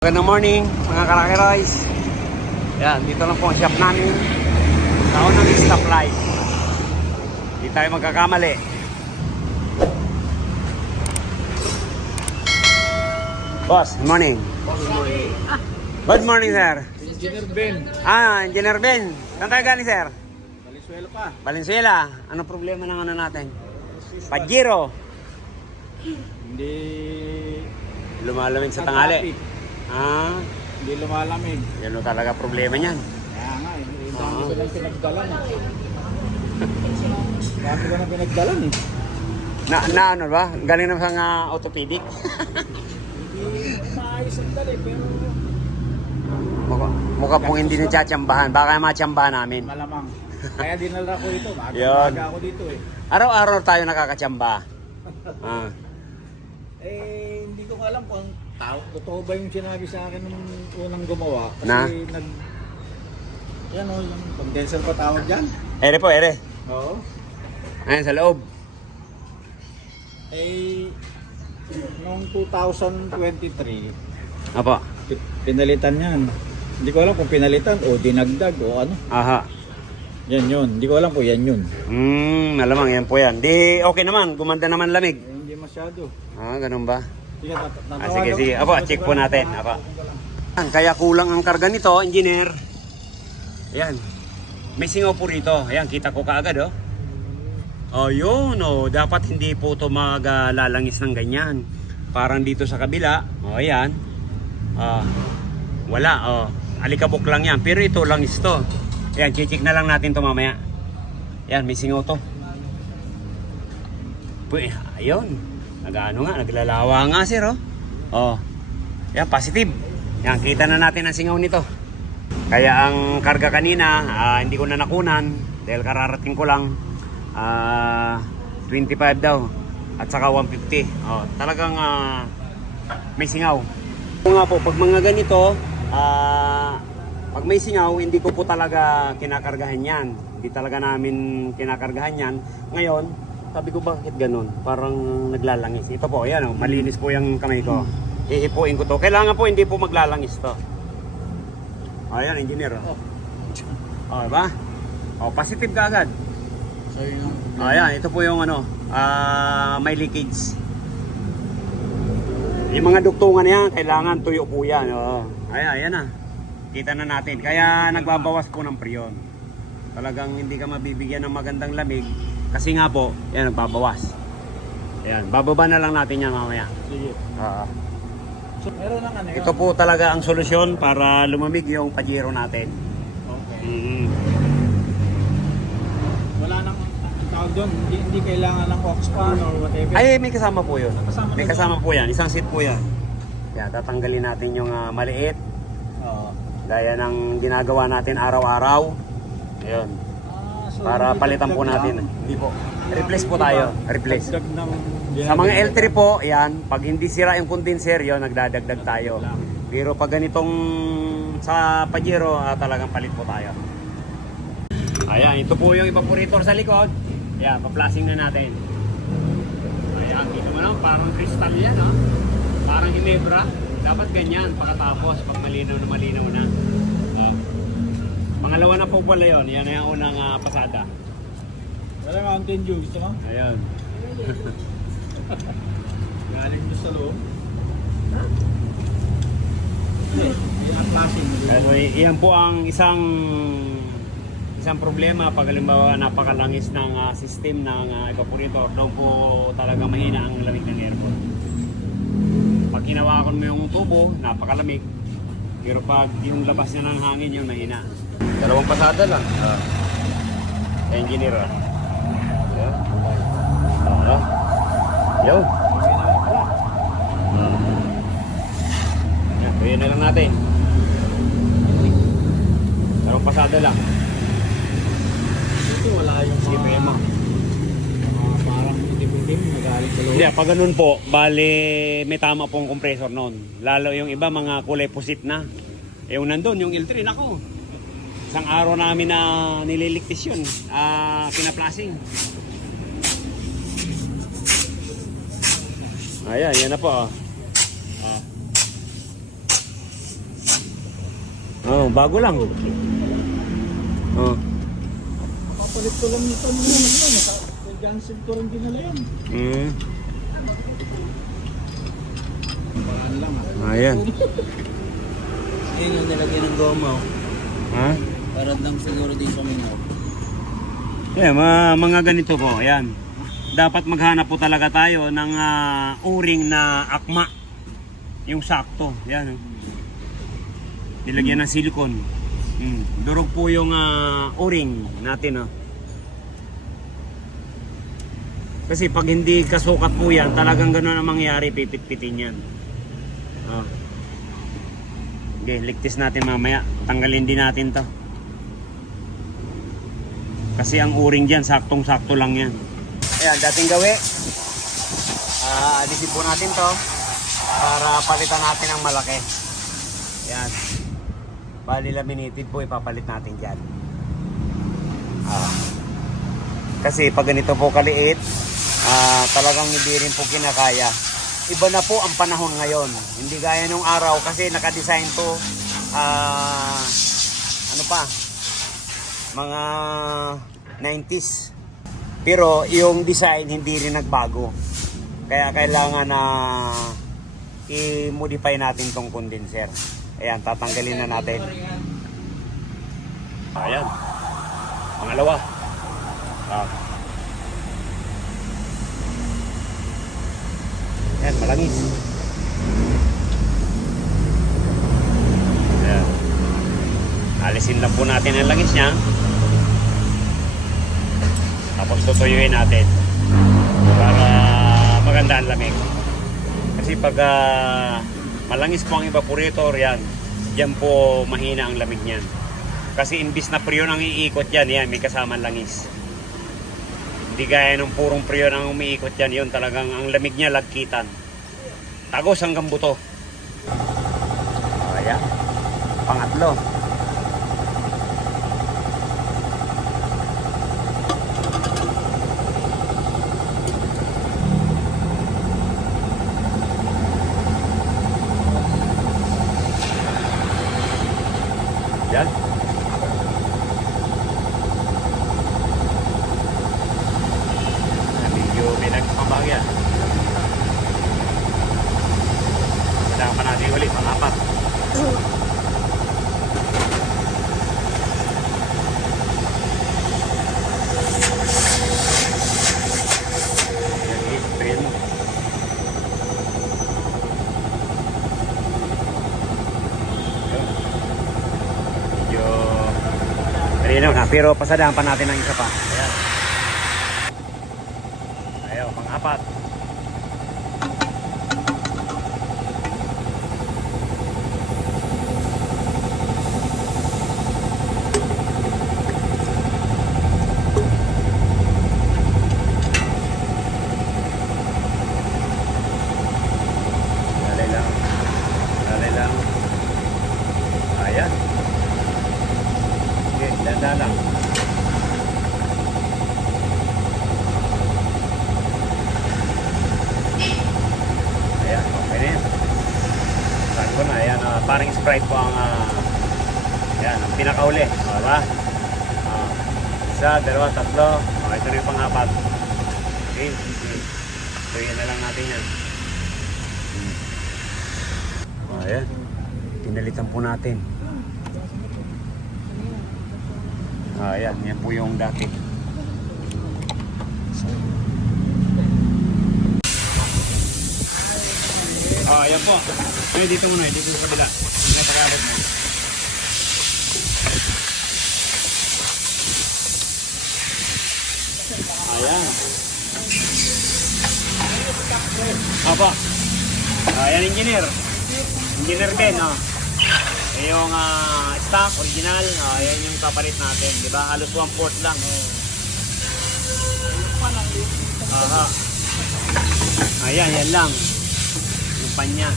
Good morning mga karakeroys. Yan, dito lang po ang shop namin. Taon ng stoplight. Hindi tayo magkakamali. Boss, good morning. Good morning, sir. Engineer Ben. Engineer Ben. Saan tayo galing, sir? Valenzuela pa. Valenzuela. Ano problema ng ano natin? Pajero. Hindi Lumalamig sa tanghali. Hindi lumalamig. Yan o talaga problema niyan. Kaya nga eh. Dami ko lang pinagdalan eh. Dami ko lang pinagdalan eh. Na ano ba? Galing na sa orthopedic. Hindi maayos ang dali pero Mukha pong hindi na tsatsambahan. Baka matsambahan namin. malamang. Kaya dinala ko ito. Yun. Maga ako dito eh. Araw-araw tayo nakakatsamba. Hindi ko alam kung totoo ba yung sinabi sa akin nung unang gumawa. Kasi Na? Yan o, yung condenser pa tawag dyan. Ere po, ere. Oo. Ayan sa loob. Noong 2023, Apo. pinalitan yan. Hindi ko alam kung pinalitan o dinagdag o ano. Aha. Yan yun. Hindi ko alam kung yan yun. Malamang yan po yan. Di okay naman. Gumanda naman lamig. Hindi masyado. Ganun ba? Sige, Sige, sige. Apo, check po natin. Apo. Kaya kulang ang karga nito, engineer. Ayan. May singaw po rito. Ayan, kita ko kaagad, oh. Yun, oh. Dapat hindi po ito maglalangis ng ganyan. Parang dito sa kabila. Ayan. Wala, alikabok lang yan. Pero ito, langis to. Ayan, check na lang natin to mamaya. Ayan, may singaw to. Ayun. Nagano nga, naglalawa nga, sir, oh. Yan, positive. Yan, kita na natin ang singaw nito. Kaya ang karga kanina, hindi ko na nakunan dahil kararating ko lang 25 daw at saka 150. Talagang may singaw. Kung nga po, pag mga ganito, pag may singaw, hindi ko po talaga kinakargahan yan. Hindi talaga namin kinakargahan yan. Ngayon, sabi ko bakit ganun? Parang naglalangis. Ito po, ayan, malinis po yung kamay ko. Ihipuin ko to. Kailangan po hindi po maglalangis to. Ayan, engineer. Diba? Positive ka agad. So, yun. Ayan, ito po yung ano, may leakage. Yung mga dugtungan na yan, kailangan tuyo po yan. Ayan na. Kita na natin. Kaya nagbabawas po ng priyon. Talagang hindi ka mabibigyan ng magandang lamig. Kasi nga po, yan, nagbabawas. Ayan, bababa na lang natin yan mamaya. Sige. So, meron lang ano yun. Ito po talaga ang solusyon para lumamig yung Pajero natin. Okay. Wala nang tawag doon. Hindi kailangan ng aux fan or whatever. Ay, may kasama po yun. Kasama May na kasama po yan. Isang seat po yan. Yan, tatanggalin natin yung maliit. Oo. Gaya ng ginagawa natin araw-araw. Ayun. So, Para hindi palitan po dagdag natin. lang. Hindi po. Replace po tayo. Replace. Dagdag ng Sa mga L3 po, yan, pag hindi sira yung condenser yun, nagdadagdag tayo. Pero pag ganitong sa Pajero, talagang palit po tayo. Ayan, ito po yung evaporator sa likod. Ayan, pa-flashing na natin. Ayan, dito mo lang, parang crystal yan, parang Ginebra. Dapat ganyan, pagkatapos, pag malinaw na. Pangalawa na po pala yun, yan na yung unang pasada. Wala Mountain Dew, gusto mo? Ayan. Galing mo sa loob. Yan ang flashing. So, iyan po ang isang problema pag halimbawa napakalangis ng system ng evaporator. Doon po talaga mahina ang lamig ng aircon. Pag hinawakan mo yung tubo, napakalamig. Pero pag yung labas niya ng hangin, yung mahina. Dalawang pasada lang. Engineer. Yo. Yan, tuloy na lang natin. Dalawang pasada lang. Dito wala yung CPM. parang itim-itim magaling sa loob. Hindi, pag ganun po, bali may tama pong compressor noon. Lalo yung iba mga kulay pusit na. Yung nandun, yung L3, nako. Isang araw namin na nililigtis yun. Pinaplasing. Ayan, yan na po. Oh, bago lang. Oh. Kapalit ko lang nito yun. Naka-cancel ko rin dinala yan. Mm. Bahan lang ah. Ayan. Yun yung nilagyan ng goma. Ha? Para lang siguro di sumingaw. Yeah, mga ganito po. Ayan. Dapat maghanap po talaga tayo ng o-ring na akma. Yung sakto. Ayan. Oh. Nilagyan ng silicone. Durog po yung o-ring natin. Oh. Kasi pag hindi kasukat po yan, talagang gano'n ang mangyayari, pipit-pitin yan. Oh. Okay, ligtis natin mamaya. Tanggalin din natin to. Kasi ang o-ring dyan, saktong-sakto lang yan. Ayan, dating gawi. Alisin po natin to para palitan natin ang malaki. Ayan. Bali laminated po, ipapalit natin dyan. Kasi pag ganito po kaliit, talagang hindi rin po kinakaya. Iba na po ang panahon ngayon. Hindi gaya nung araw kasi nakadesign to ano pa, mga 90s. Pero yung design hindi rin nagbago. Kaya kailangan na i-modify natin tong condenser. Ayan, tatanggalin na natin. Ayan. Pangalawa. Ayan, malangis. Ayan. Alisin lang po natin ang langis niya. Tapos tutuyuin natin para maganda ang lamig. Kasi pag malangis po ang evaporator, yan po mahina ang lamig niyan. Kasi imbis na priyon ang iikot yan, yan may kasamang langis. Hindi gaya ng purong priyon ang umiikot yan, yun talagang ang lamig niya lagkitan. Tagos hanggang buto. Ayan. Pangatlo. Yan. Medyo may nagpapabagyan. Kailangan pa natin ulit, pangapat. Yan, sprayin mo. Malinaw na, pero pasadahan pa natin ang isa pa. Ayan. Ayaw, pang-apat. Dali lang. Dali lang. Ayan. Okay, danda lang. Ayan, okay na yan. Saan ko na, ayan, parang Sprite po ang ayan, ang pinakauli. Diba? Isa, dalawa, tatlo. Ito na yung pang-apat. Okay, okay. So yan na lang natin yan. Ayan, pinalitan po natin. Ayan, yan po yung dati. Ayan po. Ay, dito muna, dito sa kabila. Dito sa kabila mo. Ayan. Apa? Ayan, engineer. Engineer din, no? Yung stock, original, yan yung kapalit natin, di ba? Halos 1/4 lang. Aha. Ayan, yan lang. Yung panya.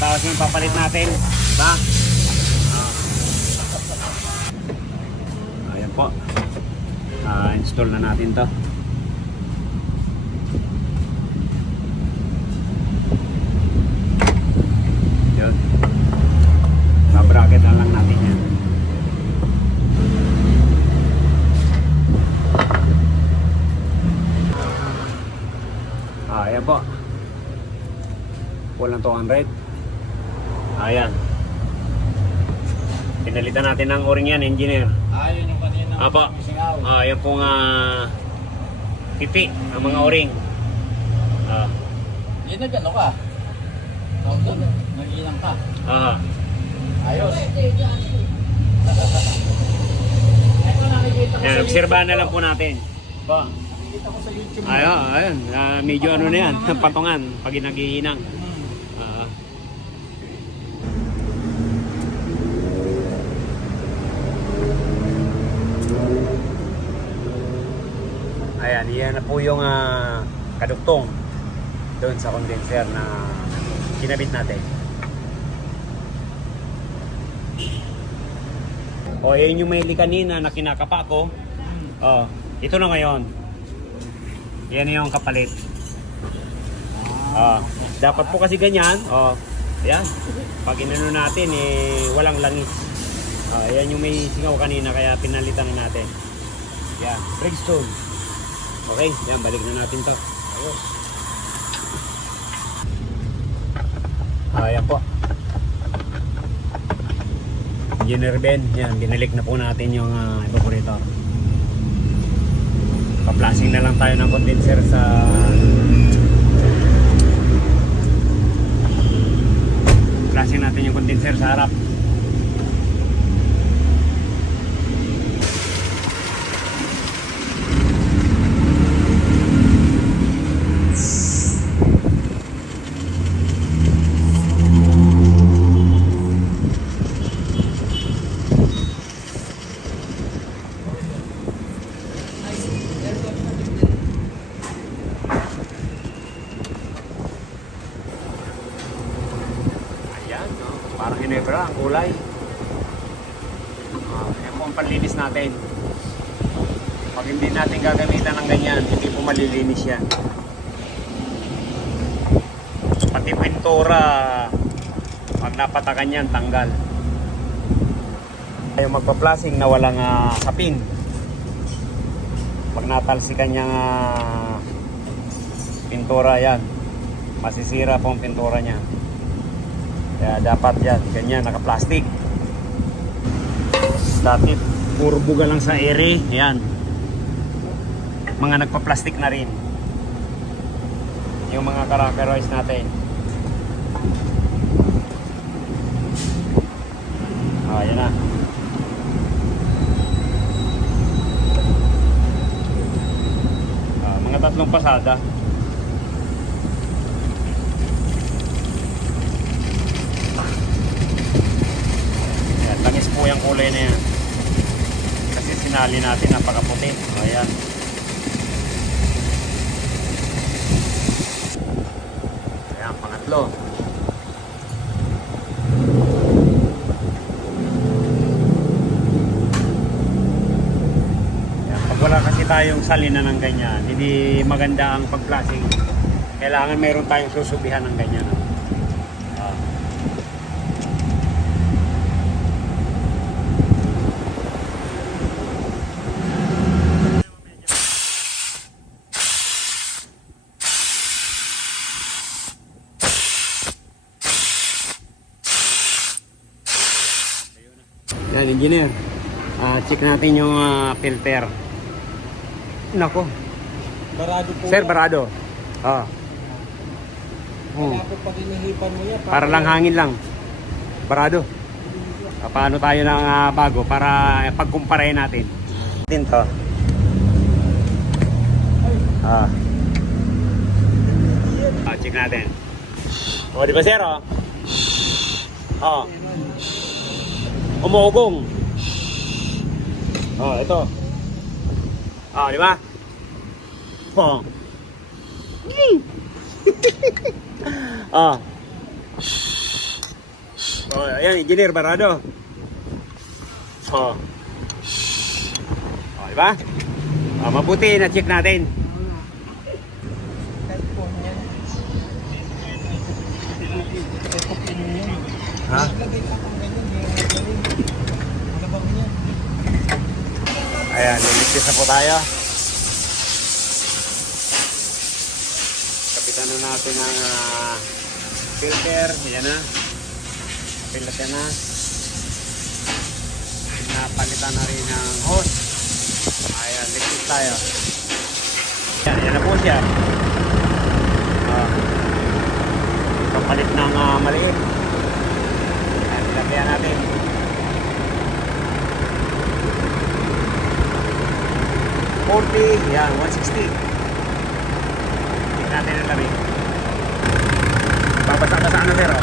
Tapos yung papalit natin, di ba? Ayan po. Install na natin to. Yun. sample ng 200. Ayan. Pinalitan natin ng o-ring yan, engineer. Yun yung kanina. Apo. Singaw. Yan pong pipi ang mga o-ring. Yun nag-ano ka? Nag-inang ka. Ayos. Yan, obserbahan na lang po natin. Po. Nakita ko sa YouTube. Ayun. Medyo ano na yan, patungan pag naghihinang. Ayan, iyan na po yung kaduktong doon sa condenser na kinabit natin. O, yun yung may kanina na kinakapa ko. Ito na ngayon. Yan yung kapalit. Dapat po kasi ganyan. Ayan. Pag inano natin, walang langis. Ayan yung may singaw kanina, kaya pinalitan na natin. Yan, Bridgestone. Okay, yan, balik na natin to. Ayos. Ayan po. Engineer Ben, yan, binalik na po natin yung evaporator. Pa-flashing na lang tayo ng condenser sa flashing natin yung condenser sa harap. Parang hinebra ang kulay. Yan po ang panlinis natin. Pag hindi natin gagamitan ng ganyan, hindi po malilinis yan. Pati pintura, pag napatakan yan, tanggal. Ayaw magpa-flashing na walang sapin. Pag natalsikan niyang pintura yan, masisira po ang pintura niya. Kaya dapat yan, ganyan, naka-plastic. Dati, puro buga lang sa ere. Yan. Mga nagpa-plastic na rin. Yung mga characterize natin. Yan na. Mga 3 pasada. Langis po yung kulay na yan. Kasi sinali natin, napakaputi. Ayan. Ayan, pangatlo. Ayan, pag wala kasi tayong salina ng ganyan, hindi maganda ang pag-flashing. Kailangan mayroon tayong susubihan ng ganyan. Yan, engineer. Check natin yung filter. Nako. Barado po. Sir, barado. Wala po pag inihipan mo yan. Para lang hangin lang. Barado. Paano tayo ng bago para pagkumparahin natin. Dito. Check natin. Di ba sir? Umuugong. Ito. Di ba? Ayan, engineer, barado. Di ba? Mabuti na check natin. Ha? Ayan, liligtas na po tayo. Kapitan na natin ang Filter, yan na. Filter na. Napalitan na rin ng hose. Ayan, liquid tayo. Yan na po siya. Kapalit ng maliit. Ayan, lagyan natin. Yan, 160. Tingnan natin ang lamig. Babasa-basa na sir, oh.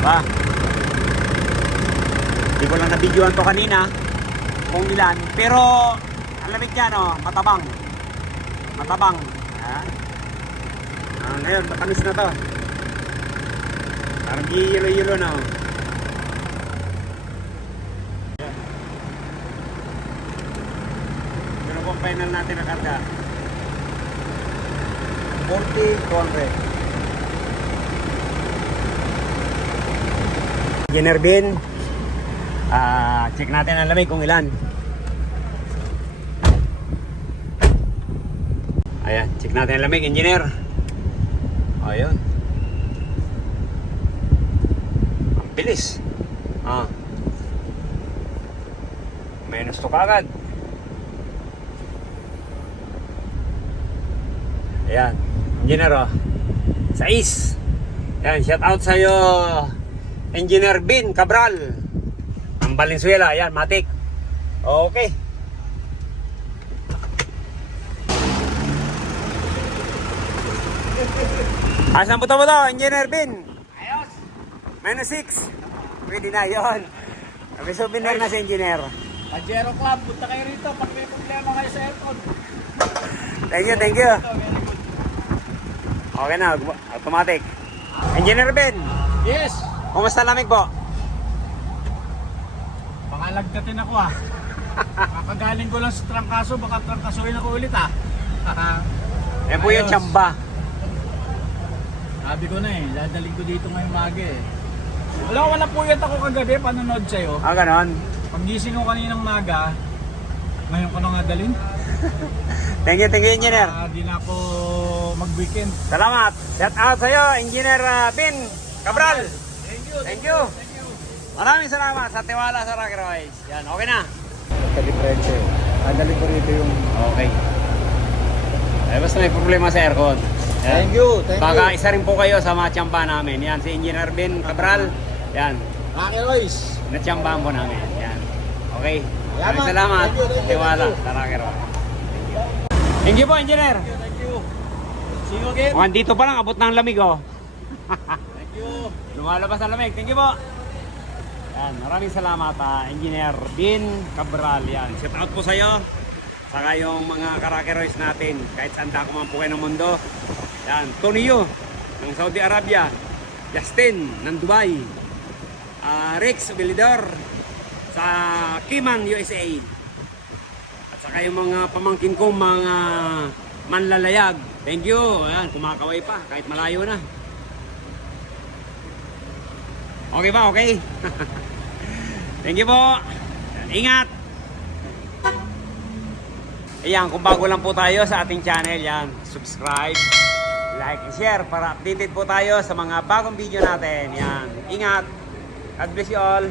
Ba? Hindi ko lang na-videoan to kanina kung ilan. Pero, ang lamig niya, no? Matabang. Matabang. Ayan. Ngayon, matamis na to. Parang yelo-yelo na, oh. Ito po ang final natin na karga. 40-200. Engineer Bin, check natin ang lamig kung ilan. Ayan, check natin ang lamig, engineer. Ayun. Ang bilis. Minus to kagad. Ayan, engineer, oh. 6. Ayan, shout out sa'yo, Engineer Bin Cabral ang Valenzuela. Ayan, matik. Okay. Asan po to, Engineer Bin? Ayos! Minus 6. Pwede na yun. May souvenir na si Engineer. Pajero Club, punta kayo rito pag may problema kayo sa aircon. Thank you, thank you. Okay na, automatic. Engineer Ben, Yes! kumusta lamig po? Baka lagdatin ako Kakagaling ko lang sa trangkaso, baka trangkasuin ako ulit Yan po yung Ayos. tsamba. Sabi ko na dadaling ko dito ngayong maga Wala puyat ako kagabi, panonood sa'yo. Ganon. Paggising ko kaninang maga, ngayon ko na nga dalhin. Thank you, Engineer. Di na ako mag-weekend. Salamat. Shout out sa'yo, Engineer Ben Cabral. Thank you. Thank you. Maraming salamat sa tiwala sa Rocky Royce. Yan, okay na. Ka-diferensya Dadalhin ko rito yung... Okay. Ay, basta may problema sa aircon. Yan. Thank you. Baka isa rin po kayo sa mga tiyamba namin. Yan, si Engineer Ben Cabral. Yan, Rocky Royce. natiyambahan po namin. Yan. Okay. Salamat. Maraming salamat. Thank you, Sa thank you, tiwala thank you. sa Rocky Royce. Thank you po, Engineer. Thank you. See you again. Mukhang dito pa lang, abot ng lamig, oh. Thank you. Lumalabas ang lamig. Thank you po. Yan, maraming salamat, Engineer Ben Cabral. Yan, shout out po sa'yo. Saka yung mga karakeroys natin, kahit saan dako man po kayo ng mundo. Yan, Tonio ng Saudi Arabia, Justin ng Dubai, Rex Belidor sa Kiman, USA. At saka yung mga pamangkin kong mga manlalayag. Thank you. Ayan, kumakaway pa kahit malayo na. Okay ba? Okay? Thank you po. Ingat. Ayan, kung bago lang po tayo sa ating channel, yan, subscribe, like, and share para updated po tayo sa mga bagong video natin. Yan, ingat. God bless you all.